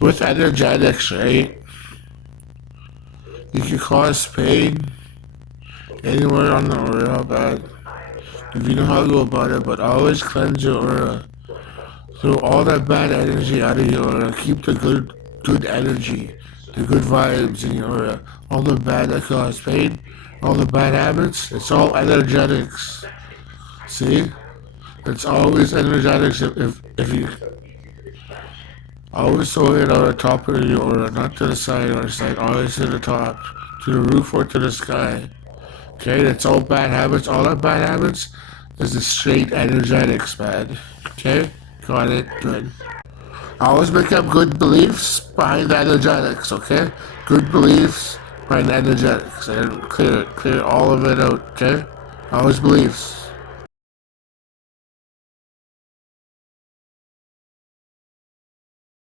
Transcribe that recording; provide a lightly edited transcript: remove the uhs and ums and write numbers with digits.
With energetics, right? You can cause pain anywhere on the aura, bad. If you know how to go about it, but always cleanse your aura. Throw all that bad energy out of your aura. Keep the good energy, the good vibes in your aura. All the bad that cause pain, all the bad habits, it's all energetics. See? It's always energetics if you always throw it on the top of your aura, not to the side or side, always to the top, to the roof or to the sky. Okay, that's all bad habits. All that bad habits is the straight energetics, man. Okay? Got it? Good. Always make up good beliefs behind the energetics, okay? Good beliefs behind the energetics. And clear all of it out, okay? Always beliefs.